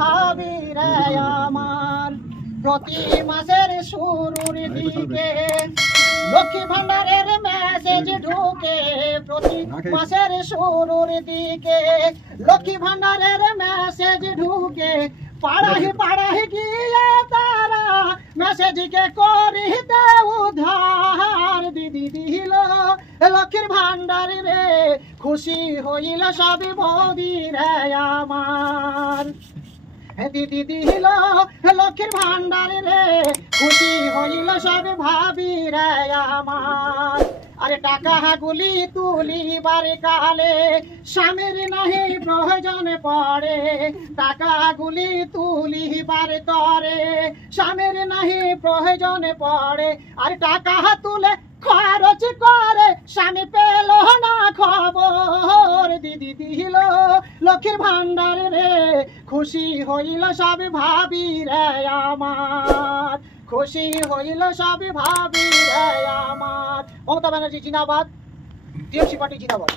ভাবি রে আমার প্রতি মাসের শুরুর দিকে লক্ষ্মী ভান্ডারের মেসেজ ঢুকে প্রতি মাসের শুরুর দিকে লক্ষ্মী ভান্ডারের মেসেজ ঢুকে পাড়াহি গিয়ে তারা মেসেজকে করিতে উদ্ধার দিদি দিল লক্ষ্মীর ভান্ডার রে খুশি হইল সব বৌদি রে আমার দিদি দিল লক্ষ্মীর ভান্ডার রে খুশি হইল সব ভাবি রে আমার আরে টাকা গুলি তুলিবার কালে স্বামীর নাহি প্রয়োজন পড়ে টাকা গুলি তুলিবার তরে স্বামীর নাহি প্রয়োজন পড়ে আর টাকা তুলে খরচ করে স্বামী পেল না খবর দিদি দিল লক্ষ্মীর ভান্ডার রে খুশি হইল সব ভাবি রে আমার খুশি হইল সব ভাবি রে আমার মমতা ব্যানার্জি জিন্দাবাদ টিএমসি পার্টি জিন্দাবাদ।